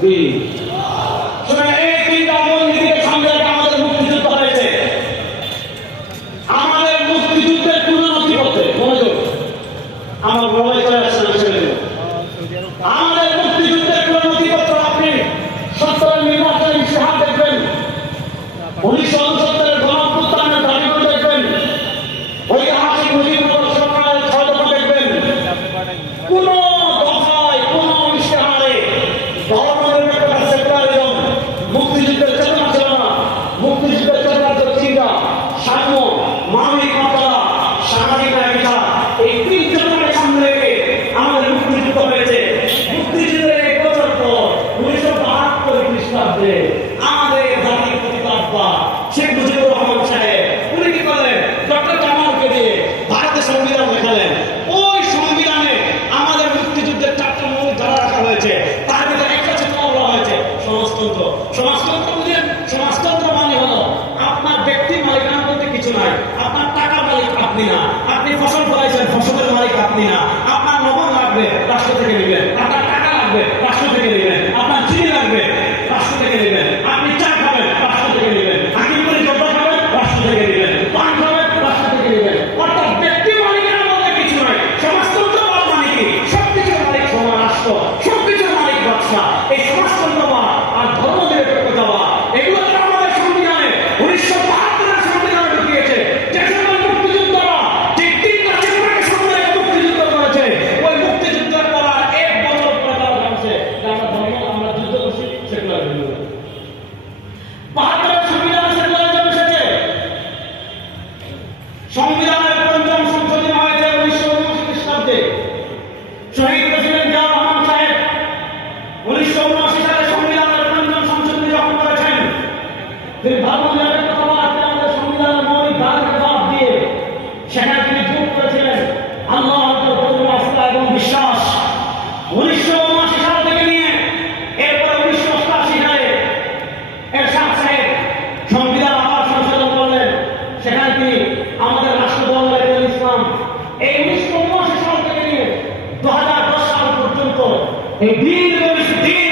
দিন সুতরাং এই দুই দাবি থাকবে না। আপনি ফসল হচ্ছে শহীদ প্রেসিডেন্ট জিয়া সাহেব উনিশশো উনআশি সালে সংবিধানের নিরঞ্জন সংশোধনী যখন করেছেন। আমাদের সংবিধানের উনিশশো উনআশি সাল থেকে সংবিধান আবার সংশোধন করলেন। সেখানে তিনি আমাদের রাষ্ট্র দল ইসলাম। এই উনিশশো El